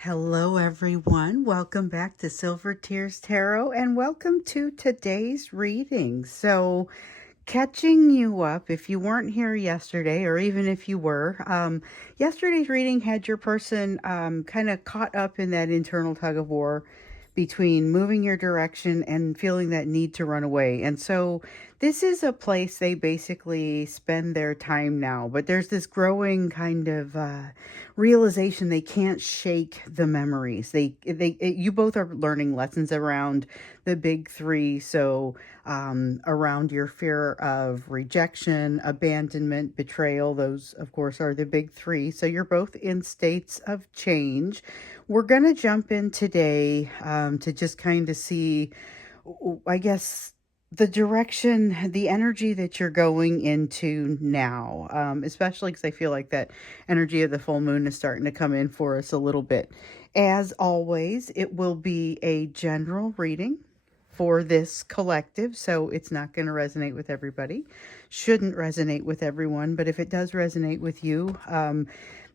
Hello, everyone. Welcome back to Silver Tears Tarot and welcome to today's reading. So, catching you up, if you weren't here yesterday, or even if you were, yesterday's reading had your person kind of caught up in that internal tug of war between moving your direction and feeling that need to run away. And so this is a place they basically spend their time now, but there's this growing kind of realization they can't shake the memories. You both are learning lessons around the big three. So around your fear of rejection, abandonment, betrayal. Those, of course, are the big three. So you're both in states of change. We're going to jump in today to just kind of see, I guess, the direction, the energy that you're going into now, especially because I feel like that energy of the full moon is starting to come in for us a little bit. As always, it will be a general reading for this collective, so it's not going to resonate with everybody. Shouldn't resonate with everyone, but if it does resonate with you,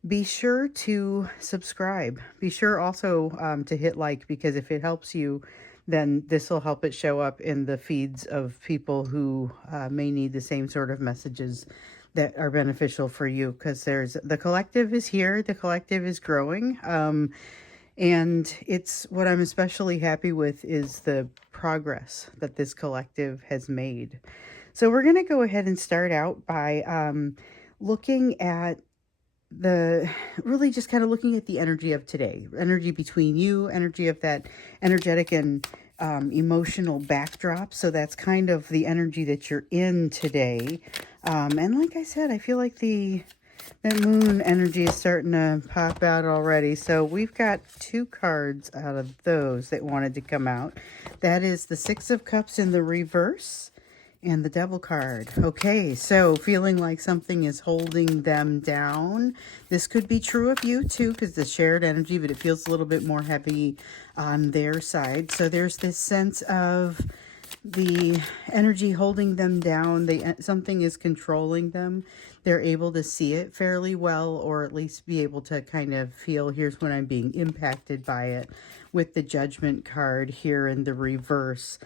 be sure to subscribe. Be sure also to hit like, because if it helps you, then this will help it show up in the feeds of people who may need the same sort of messages that are beneficial for you, because the collective is here, the collective is growing, and it's what I'm especially happy with is the progress that this collective has made. So we're going to go ahead and start out by looking at the really just kind of looking at the energy of today, energy between you, energy of that energetic and emotional backdrop. So that's kind of the energy that you're in today. And like I said, I feel like that moon energy is starting to pop out already. So we've got two cards out of those that wanted to come out. That is the Six of Cups in the reverse and the Devil card. Okay, so feeling like something is holding them down. This could be true of you too, because the shared energy, but it feels a little bit more heavy on their side. So there's this sense of the energy holding them down. Something is controlling them. They're able to see it fairly well, or at least be able to kind of feel, here's when I'm being impacted by it, with the Judgment card here in the reverse.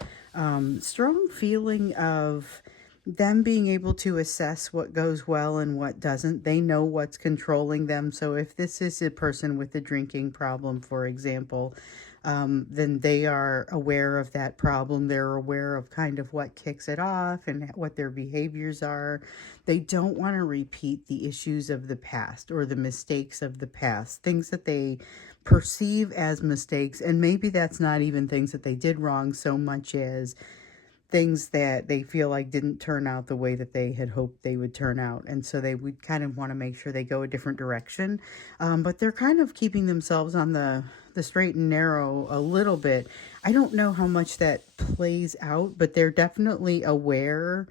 Strong feeling of them being able to assess what goes well and what doesn't. They know what's controlling them. So if this is a person with a drinking problem, for example, then they are aware of that problem. They're aware of kind of what kicks it off and what their behaviors are. They don't want to repeat the issues of the past or the mistakes of the past, things that they perceive as mistakes. And maybe that's not even things that they did wrong so much as things that they feel like didn't turn out the way that they had hoped they would turn out. And so they would kind of want to make sure they go a different direction. But they're kind of keeping themselves on the straight and narrow a little bit. I don't know how much that plays out, but they're definitely aware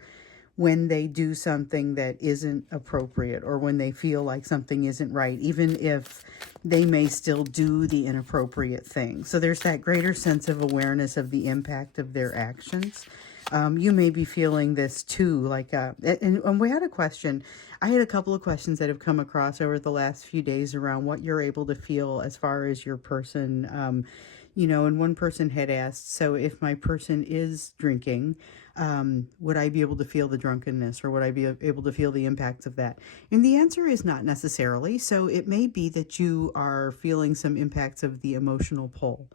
when they do something that isn't appropriate, or when they feel like something isn't right, even if they may still do the inappropriate thing. So there's that greater sense of awareness of the impact of their actions. You may be feeling this too, like, and we had a question. I had a couple of questions that have come across over the last few days around what you're able to feel as far as your person, and one person had asked, so if my person is drinking, would I be able to feel the drunkenness, or would I be able to feel the impacts of that? And the answer is not necessarily. So it may be that you are feeling some impacts of the emotional pull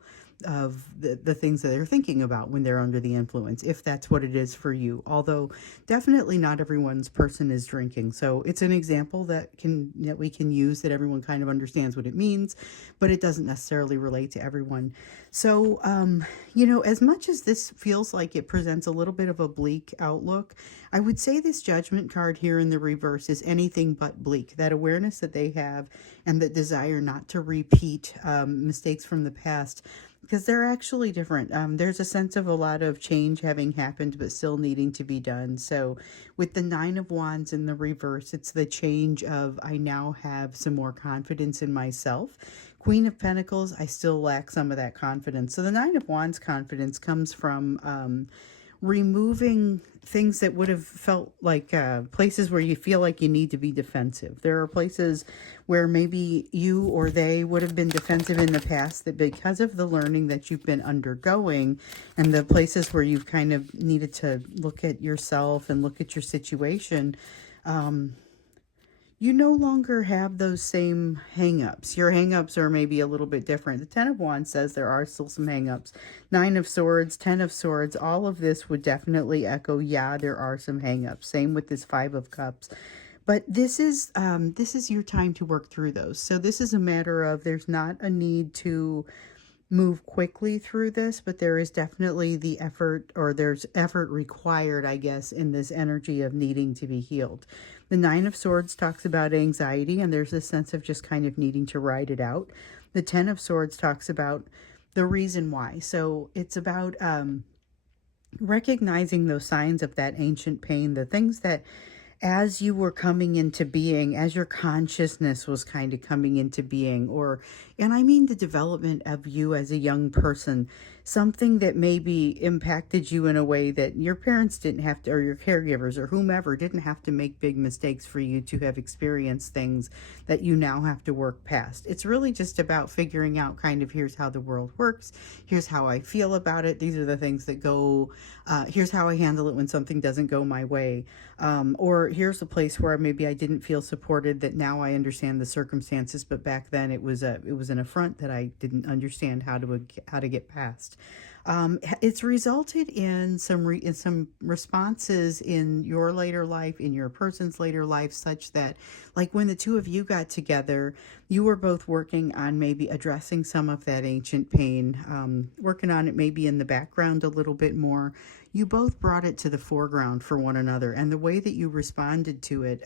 of the things that they're thinking about when they're under the influence, if that's what it is for you. Although definitely not everyone's person is drinking. So it's an example that we can use, that everyone kind of understands what it means, but it doesn't necessarily relate to everyone. So, as much as this feels like it presents a little bit of a bleak outlook, I would say this Judgment card here in the reverse is anything but bleak. That awareness that they have and that desire not to repeat mistakes from the past, because they're actually different. There's a sense of a lot of change having happened, but still needing to be done. So with the Nine of Wands in the reverse, it's the change of, I now have some more confidence in myself. Queen of Pentacles, I still lack some of that confidence. So the Nine of Wands confidence comes from removing things that would have felt like places where you feel like you need to be defensive. There are places where maybe you or they would have been defensive in the past, that because of the learning that you've been undergoing and the places where you've kind of needed to look at yourself and look at your situation, you no longer have those same hangups. Your hangups are maybe a little bit different. The Ten of Wands says there are still some hangups. Nine of Swords, Ten of Swords, all of this would definitely echo, yeah, there are some hangups. Same with this Five of Cups. But this is your time to work through those. So this is a matter of, there's not a need to move quickly through this, but there is definitely the effort, or there's effort required, I guess, in this energy of needing to be healed. The Nine of Swords talks about anxiety, and there's this sense of just kind of needing to ride it out. The Ten of Swords talks about the reason why. So it's about recognizing those signs of that ancient pain, the things that as you were coming into being, as your consciousness was kind of coming into being, and I mean the development of you as a young person, something that maybe impacted you in a way that your parents didn't have to, or your caregivers or whomever didn't have to make big mistakes for you to have experienced things that you now have to work past. It's really just about figuring out kind of, here's how the world works, here's how I feel about it, these are the things that go, here's how I handle it when something doesn't go my way, or here's a place where maybe I didn't feel supported, that now I understand the circumstances, but back then it was an affront that I didn't understand how to get past. It's resulted in some responses in your later life, in your person's later life, such that, like when the two of you got together, you were both working on maybe addressing some of that ancient pain, working on it maybe in the background a little bit more. You both brought it to the foreground for one another, and the way that you responded to it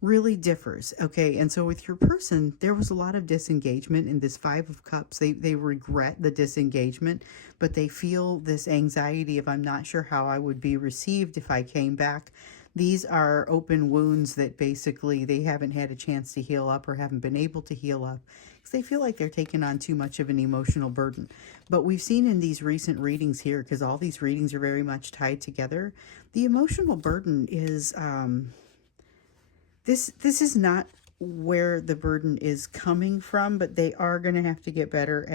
really differs. Okay, and so with your person, there was a lot of disengagement in this Five of Cups. They regret the disengagement, but they feel this anxiety of, I'm not sure how I would be received if I came back. These are open wounds that basically they haven't had a chance to heal up, or haven't been able to heal up, because they feel like they're taking on too much of an emotional burden. But we've seen in these recent readings here, because all these readings are very much tied together, the emotional burden is this is not where the burden is coming from, but they are going to have to get better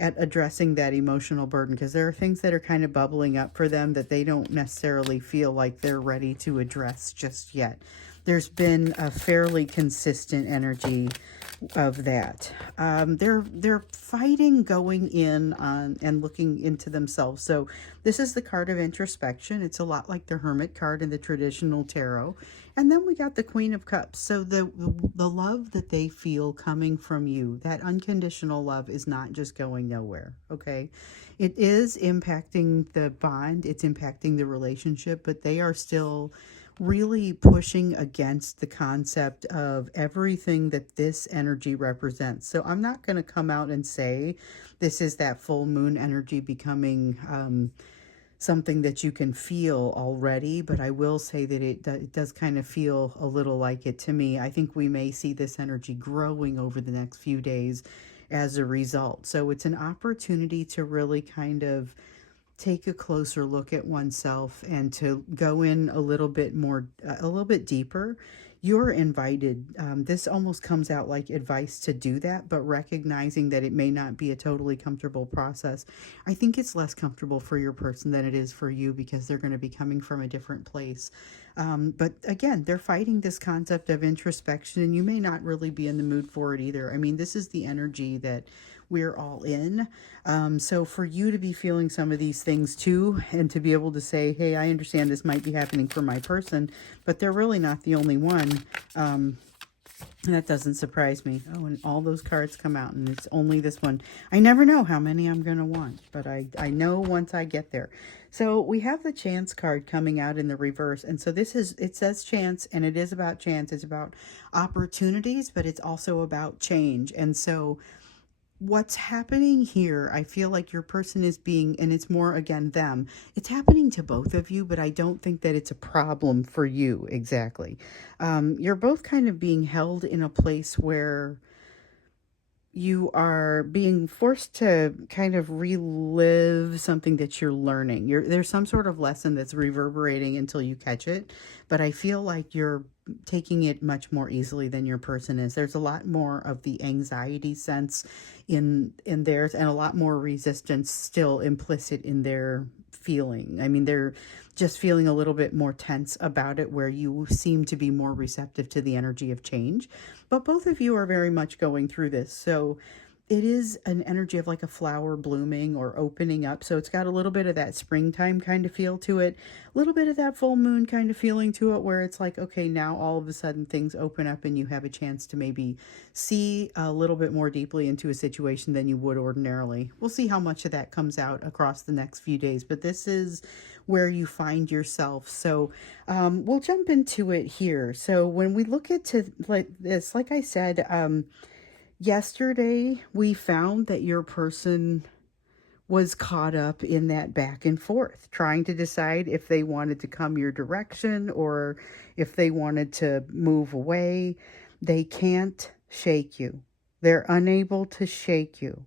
at addressing that emotional burden, because there are things that are kind of bubbling up for them that they don't necessarily feel like they're ready to address just yet. There's been a fairly consistent energy of that. They're fighting going in on and looking into themselves. So this is the card of introspection. It's a lot like the Hermit card in the traditional tarot. And then we got the Queen of Cups. So the love that they feel coming from you, that unconditional love, is not just going nowhere, okay? It is impacting the bond, it's impacting the relationship, but they are still really pushing against the concept of everything that this energy represents. So I'm not going to come out and say this is that full moon energy becoming something that you can feel already, but I will say that it does kind of feel a little like it to me. I think we may see this energy growing over the next few days as a result. So it's an opportunity to really kind of take a closer look at oneself and to go in a little bit more, a little bit deeper. You're invited. This almost comes out like advice to do that, but recognizing that it may not be a totally comfortable process. I think it's less comfortable for your person than it is for you, because they're going to be coming from a different place. But again, they're fighting this concept of introspection, and you may not really be in the mood for it either. I mean, this is the energy that we're all in. So for you to be feeling some of these things too, and to be able to say, hey, I understand this might be happening for my person, but they're really not the only one. That doesn't surprise me. Oh, and all those cards come out, and it's only this one. I never know how many I'm going to want, but I know once I get there. So we have the Chance card coming out in the reverse. And so it says chance, and it is about chance. It's about opportunities, but it's also about change. And so what's happening here, I feel like your person is being, and it's more, again, them. It's happening to both of you, but I don't think that it's a problem for you exactly. You're both kind of being held in a place where you are being forced to kind of relive something that you're learning. There's some sort of lesson that's reverberating until you catch it, but I feel like you're taking it much more easily than your person is. There's a lot more of the anxiety sense in theirs, and a lot more resistance still implicit in their feeling. I mean, they're just feeling a little bit more tense about it, where you seem to be more receptive to the energy of change. But both of you are very much going through this. So it is an energy of like a flower blooming or opening up. So it's got a little bit of that springtime kind of feel to it, a little bit of that full moon kind of feeling to it, where it's like, okay, now all of a sudden things open up and you have a chance to maybe see a little bit more deeply into a situation than you would ordinarily. We'll see how much of that comes out across the next few days, but this is where you find yourself. So we'll jump into it here. So when we look at like this, like I said, yesterday, we found that your person was caught up in that back and forth, trying to decide if they wanted to come your direction or if they wanted to move away. They can't shake you. They're unable to shake you.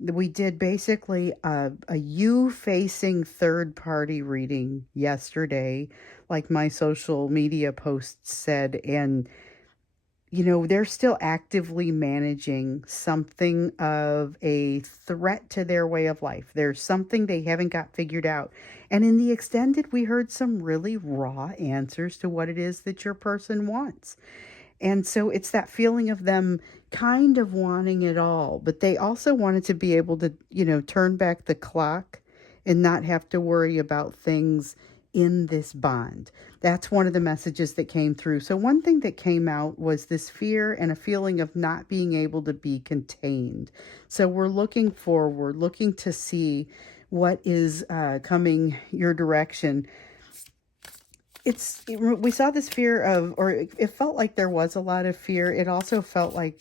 We did basically a you facing third party reading yesterday, like my social media posts said, and they're still actively managing something of a threat to their way of life. There's something they haven't got figured out. And in the extended, we heard some really raw answers to what it is that your person wants. And so it's that feeling of them kind of wanting it all, but they also wanted to be able to, turn back the clock and not have to worry about things in this bond. That's one of the messages that came through. So one thing that came out was this fear and a feeling of not being able to be contained. So we're looking forward, looking to see what is coming your direction. We saw this fear of, or it felt like there was a lot of fear. It also felt like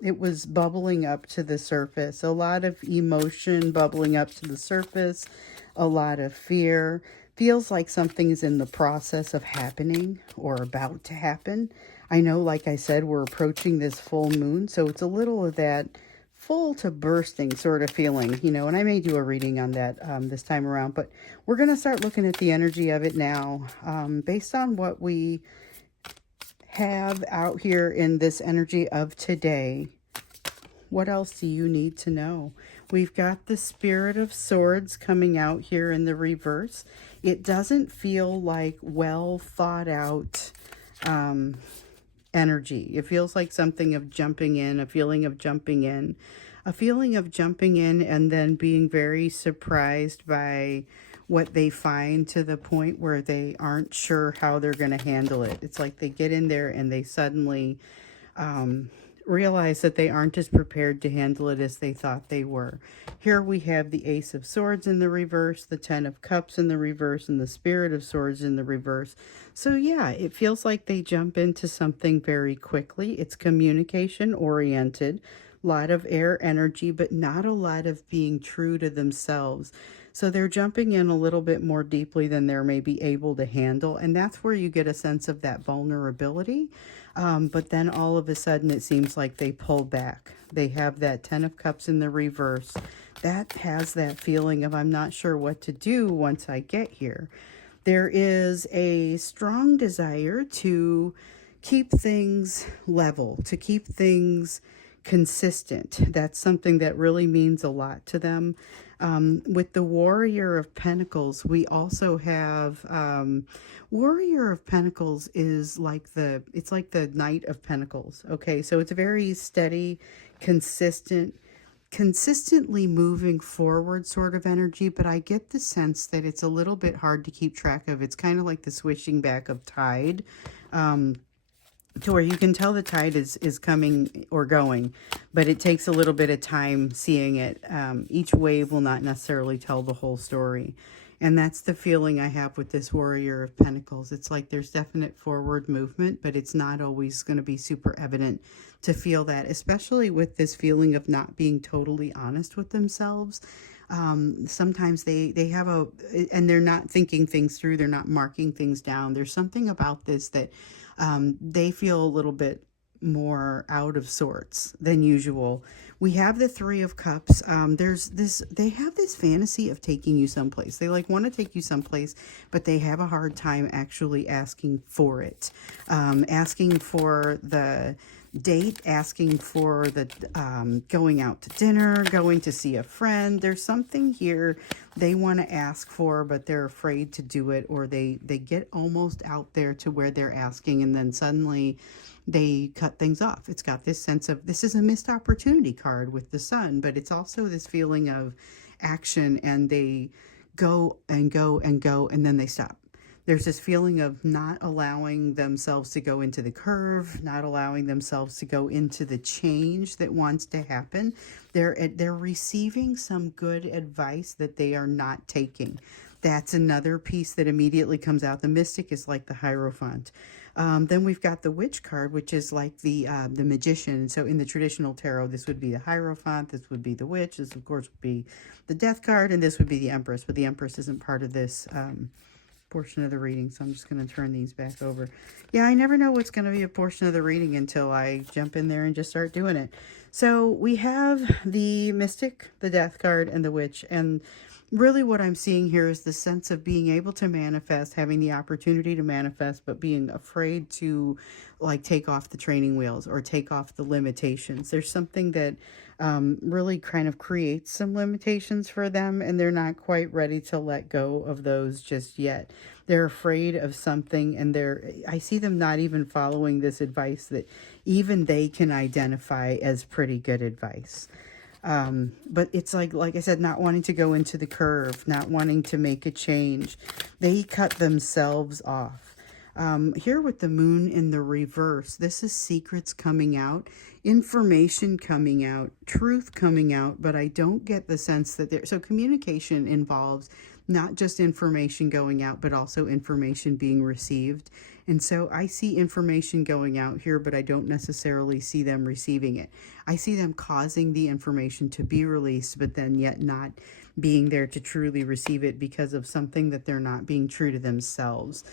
it was bubbling up to the surface. A lot of emotion bubbling up to the surface, a lot of fear. Feels like something's in the process of happening or about to happen. I know, like I said, we're approaching this full moon, so it's a little of that full to bursting sort of feeling, and I may do a reading on that this time around, but we're going to start looking at the energy of it now based on what we have out here in this energy of today. What else do you need to know? We've got the Spirit of Swords coming out here in the reverse. It doesn't feel like well thought out energy. It feels like something of jumping in, a feeling of jumping in, and then being very surprised by what they find, to the point where they aren't sure how they're going to handle it. It's like they get in there and they suddenly realize that they aren't as prepared to handle it as they thought they were. Here we have the Ace of Swords in the reverse, the Ten of Cups in the reverse, and the Spirit of Swords in the reverse. So yeah, it feels like they jump into something very quickly. It's communication oriented, a lot of air energy, but not a lot of being true to themselves. So they're jumping in a little bit more deeply than they're maybe able to handle. And that's where you get a sense of that vulnerability. But then all of a sudden it seems like they pull back. They have that Ten of Cups in the reverse. That has that feeling of, I'm not sure what to do once I get here. There is a strong desire to keep things level, to keep things consistent. That's something that really means a lot to them. With the Warrior of Pentacles, we also have Warrior of Pentacles is like it's like the Knight of Pentacles. Okay, so it's a very steady, consistently moving forward sort of energy, but I get the sense that it's a little bit hard to keep track of. It's kind of like the swishing back of tide. To where you can tell the tide is coming or going, but it takes a little bit of time seeing it. Each wave will not necessarily tell the whole story. And that's the feeling I have with this Warrior of Pentacles. It's like there's definite forward movement, but it's not always going to be super evident to feel that, especially with this feeling of not being totally honest with themselves. Sometimes they have and they're not thinking things through. They're not marking things down. There's something about this that they feel a little bit more out of sorts than usual. We have the Three of Cups. They have this fantasy of taking you someplace. They like want to take you someplace, but they have a hard time actually asking for it. Asking for the date, asking for the going out to dinner, going to see a friend. There's something here they want to ask for, but they're afraid to do it, or they get almost out there to where they're asking, and then suddenly they cut things off. It's got this sense of, this is a missed opportunity card with the sun, but it's also this feeling of action, and they go and go and go, and then they stop. There's this feeling of not allowing themselves to go into the curve, not allowing themselves to go into the change that wants to happen. They're receiving some good advice that they are not taking. That's another piece that immediately comes out. The Mystic is like the Hierophant. Then we've got the Witch card, which is like the Magician. So in the traditional tarot, this would be the Hierophant, this would be the Witch, this of course would be the Death card, and this would be the Empress. But the Empress isn't part of this portion of the reading, so I'm just going to turn these back over. Yeah, I never know what's going to be a portion of the reading until I jump in there and just start doing it. So we have the Mystic, the Death card, and the Witch, and really what I'm seeing here is the sense of being able to manifest, having the opportunity to manifest, but being afraid to like take off the training wheels or take off the limitations. There's something that really kind of creates some limitations for them, and they're not quite ready to let go of those just yet. They're afraid of something, and I see them not even following this advice that even they can identify as pretty good advice. But it's like I said, not wanting to go into the curve, not wanting to make a change. They cut themselves off. Here with the Moon in the reverse, this is secrets coming out, information coming out, truth coming out, but I don't get the sense that so communication involves not just information going out, but also information being received. And so I see information going out here, but I don't necessarily see them receiving it. I see them causing the information to be released, but then yet not being there to truly receive it because of something that they're not being true to themselves.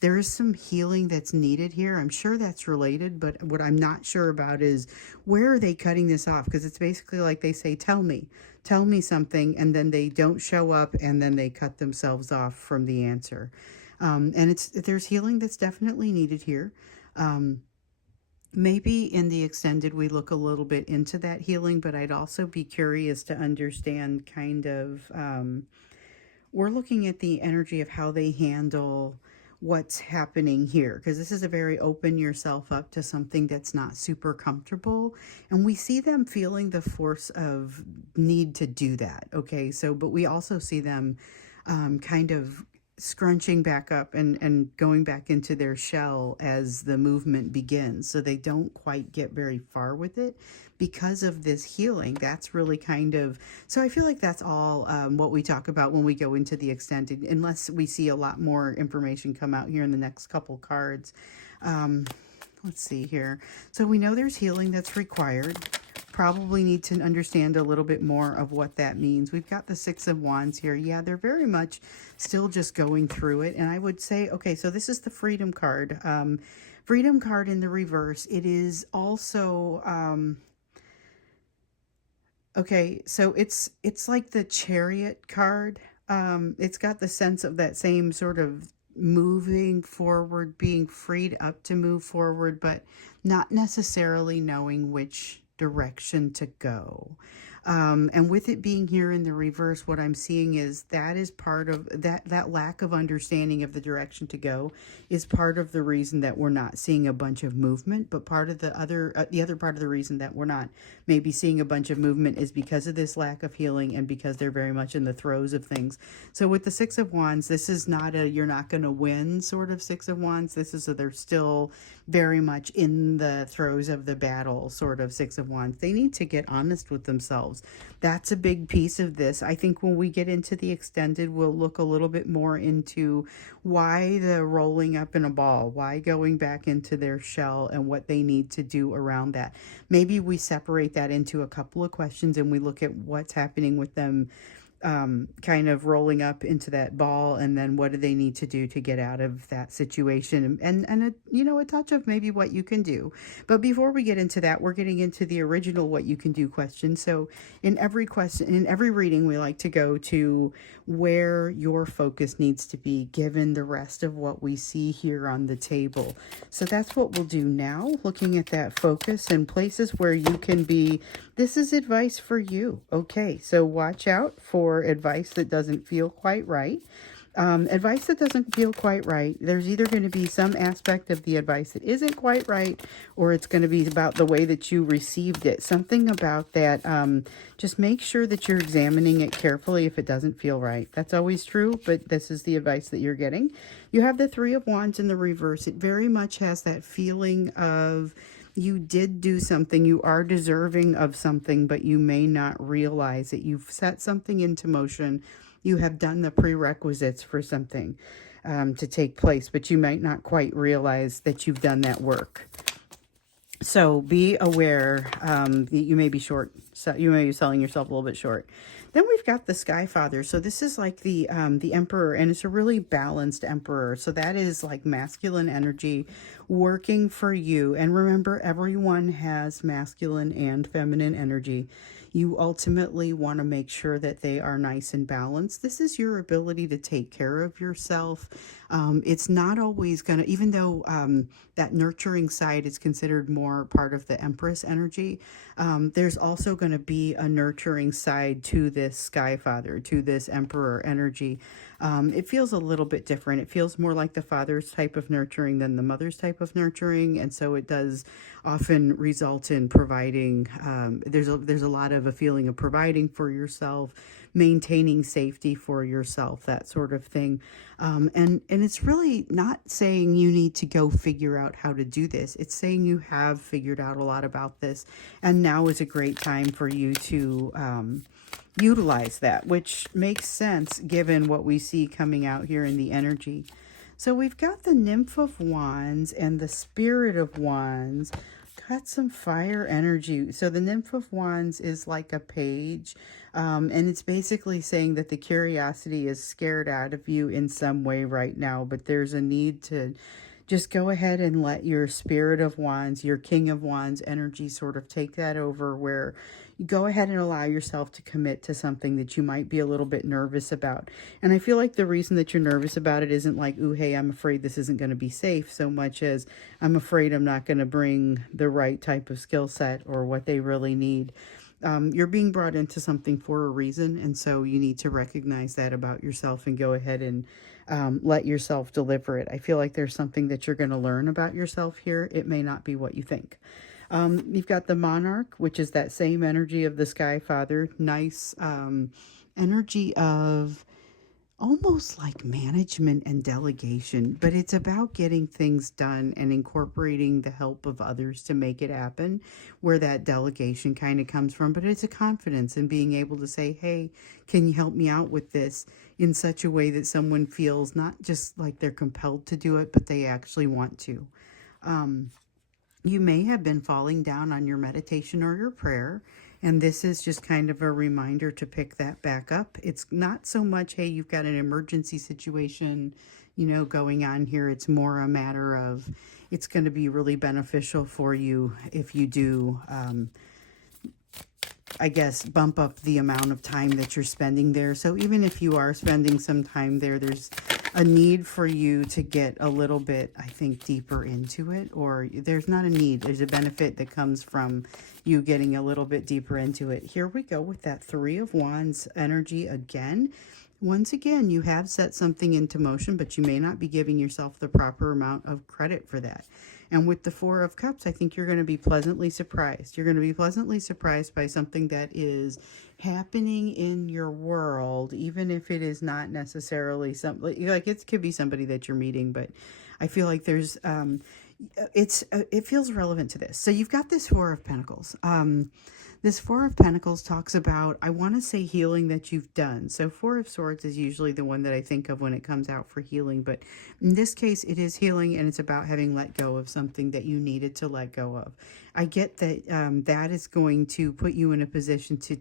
There is some healing that's needed here. I'm sure that's related, but what I'm not sure about is where are they cutting this off? Because it's basically like they say, tell me something, and then they don't show up, and then they cut themselves off from the answer. And there's healing that's definitely needed here. Maybe in the extended we look a little bit into that healing, but I'd also be curious to understand kind of, we're looking at the energy of how they handle what's happening here, because this is a very open yourself up to something that's not super comfortable, and we see them feeling the force of need to do that. Okay, so but we also see them kind of scrunching back up and going back into their shell as the movement begins, so they don't quite get very far with it because of this healing. That's really kind of, so I feel like that's all what we talk about when we go into the extended, unless we see a lot more information come out here in the next couple cards. Let's see here. So we know there's healing that's required. Probably need to understand a little bit more of what that means. We've got the Six of Wands here. Yeah, they're very much still just going through it. And I would say, okay, so this is the Freedom card. Freedom card in the reverse. It is also, okay, so it's like the Chariot card. It's got the sense of that same sort of moving forward, being freed up to move forward, but not necessarily knowing which direction to go. And with it being here in the reverse, what I'm seeing is that is part of that lack of understanding of the direction to go is part of the reason that we're not seeing a bunch of movement. But part of the other part of the reason that we're not maybe seeing a bunch of movement is because of this lack of healing, and because they're very much in the throes of things. So with the Six of Wands, this is not a you're not going to win sort of Six of Wands. This is a they're still very much in the throes of the battle sort of Six of Wands. They need to get honest with themselves. That's a big piece of this. I think when we get into the extended, we'll look a little bit more into why the rolling up in a ball, why going back into their shell, and what they need to do around that. Maybe we separate that into a couple of questions, and we look at what's happening with them kind of rolling up into that ball, and then what do they need to do to get out of that situation, and a touch of maybe what you can do. But before we get into that, we're getting into the original what you can do question. So in every question, in every reading, we like to go to where your focus needs to be given the rest of what we see here on the table. So that's what we'll do now, looking at that focus and places where you can be. This is advice for you. Okay, so watch out for advice that doesn't feel quite right. Advice that doesn't feel quite right, there's either going to be some aspect of the advice that isn't quite right, or it's going to be about the way that you received it. Something about that. Just make sure that you're examining it carefully if it doesn't feel right. That's always true, but this is the advice that you're getting. You have the Three of Wands in the reverse. It very much has that feeling of you did do something, you are deserving of something, but you may not realize it. You've set something into motion. You have done the prerequisites for something to take place, but you might not quite realize that you've done that work. So be aware that you may be short. So you may be selling yourself a little bit short. Then we've got the Sky Father. So this is like the Emperor, and it's a really balanced Emperor. So that is like masculine energy working for you. And remember, everyone has masculine and feminine energy. You ultimately want to make sure that they are nice and balanced. This is your ability to take care of yourself. It's not always going to, even though that nurturing side is considered more part of the Empress energy, there's also going to be a nurturing side to this Sky Father, to this Emperor energy. It feels a little bit different. It feels more like the father's type of nurturing than the mother's type of nurturing, and so it does often result in providing. There's a lot of a feeling of providing for yourself, maintaining safety for yourself, that sort of thing. And it's really not saying you need to go figure out how to do this. It's saying you have figured out a lot about this, and now is a great time for you to utilize that, which makes sense given what we see coming out here in the energy. So we've got the Nymph of Wands and the Spirit of Wands. Got some fire energy. So the Nymph of Wands is like a page, and it's basically saying that the curiosity is scared out of you in some way right now, but there's a need to just go ahead and let your Spirit of Wands, your King of Wands energy sort of take that over, where you go ahead and allow yourself to commit to something that you might be a little bit nervous about. And I feel like the reason that you're nervous about it isn't like, ooh, hey, I'm afraid this isn't going to be safe, so much as I'm afraid I'm not going to bring the right type of skill set or what they really need. You're being brought into something for a reason, and so you need to recognize that about yourself and go ahead and let yourself deliver it. I feel like there's something that you're going to learn about yourself here. It may not be what you think. You've got the Monarch, which is that same energy of the Sky Father. Nice energy of almost like management and delegation, but it's about getting things done and incorporating the help of others to make it happen, where that delegation kind of comes from. But it's a confidence in being able to say, hey, can you help me out with this, in such a way that someone feels not just like they're compelled to do it, but they actually want to. You may have been falling down on your meditation or your prayer, and this is just kind of a reminder to pick that back up. It's not so much, hey, you've got an emergency situation, going on here. It's more a matter of it's going to be really beneficial for you if you do, I guess, bump up the amount of time that you're spending there. So even if you are spending some time there, there's a need for you to get a little bit, I think, deeper into it. Or there's not a need, there's a benefit that comes from you getting a little bit deeper into it. Here we go with that Three of Wands energy again. Once again, you have set something into motion, but you may not be giving yourself the proper amount of credit for that. And with the Four of Cups, I think you're going to be pleasantly surprised. You're going to be pleasantly surprised by something that is happening in your world, even if it is not necessarily something like it could be somebody that you're meeting, but I feel like there's it feels relevant to this. So you've got this Four of Pentacles. This Four of Pentacles talks about, I want to say, healing that you've done. So Four of Swords is usually the one that I think of when it comes out for healing, but in this case it is healing, and it's about having let go of something that you needed to let go of. I get that that is going to put you in a position to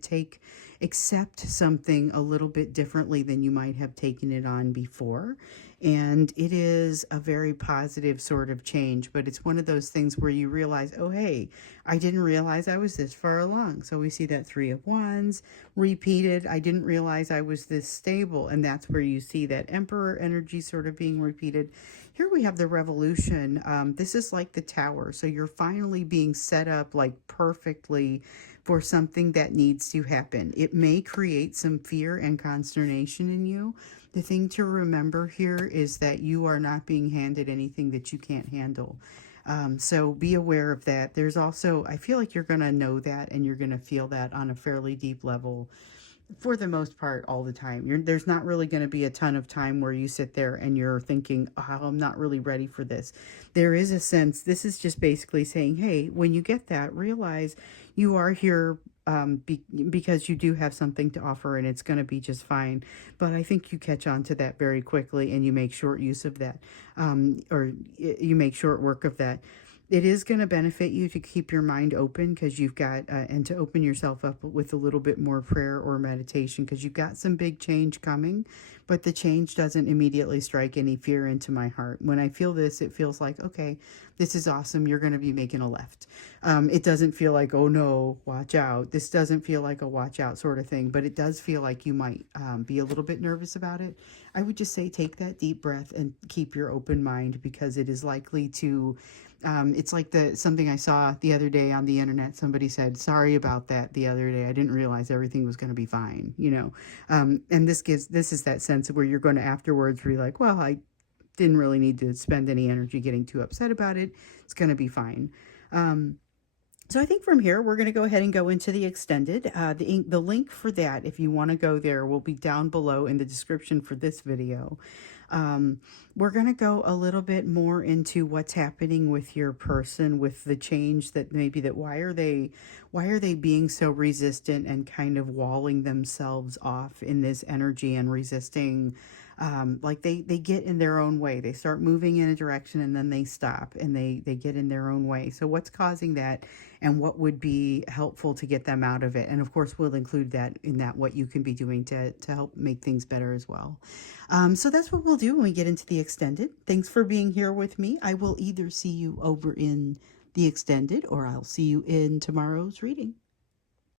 accept something a little bit differently than you might have taken it on before. And it is a very positive sort of change, but it's one of those things where you realize, oh, hey, I didn't realize I was this far along. So we see that Three of Wands repeated. I didn't realize I was this stable. And that's where you see that Emperor energy sort of being repeated. Here we have the Revolution. This is like the Tower. So you're finally being set up like perfectly for something that needs to happen. It may create some fear and consternation in you. The thing to remember here is that you are not being handed anything that you can't handle. So be aware of that. There's also, I feel like you're going to know that, and you're going to feel that on a fairly deep level for the most part all the time. There's not really going to be a ton of time where you sit there and you're thinking, oh, I'm not really ready for this. There is a sense, this is just basically saying, hey, when you get that, realize you are here because you do have something to offer, and it's going to be just fine. But I think you catch on to that very quickly, and you make short use of that, or you make short work of that. It is going to benefit you to keep your mind open, because you've got, and to open yourself up with a little bit more prayer or meditation, because you've got some big change coming, but the change doesn't immediately strike any fear into my heart. When I feel this, it feels like, okay, this is awesome. You're going to be making a left. It doesn't feel like, oh no, watch out. This doesn't feel like a watch out sort of thing, but it does feel like you might be a little bit nervous about it. I would just say take that deep breath and keep your open mind, because it is likely to, it's like something I saw the other day on the internet. Somebody said, sorry about that the other day. I didn't realize everything was going to be fine, you know. And this is that sense where you're going to afterwards be like, well, I didn't really need to spend any energy getting too upset about it. It's going to be fine. So I think from here, we're going to go ahead and go into the extended. The link for that, if you want to go there, will be down below in the description for this video. We're going to go a little bit more into what's happening with your person, with the change that maybe that why are they being so resistant and kind of walling themselves off in this energy and resisting. Like they get in their own way. They start moving in a direction and then they stop, and they get in their own way. So what's causing that, and what would be helpful to get them out of it? And of course, we'll include that in that what you can be doing to help make things better as well. So that's what we'll do when we get into the extended. Thanks for being here with me. I will either see you over in the extended, or I'll see you in tomorrow's reading.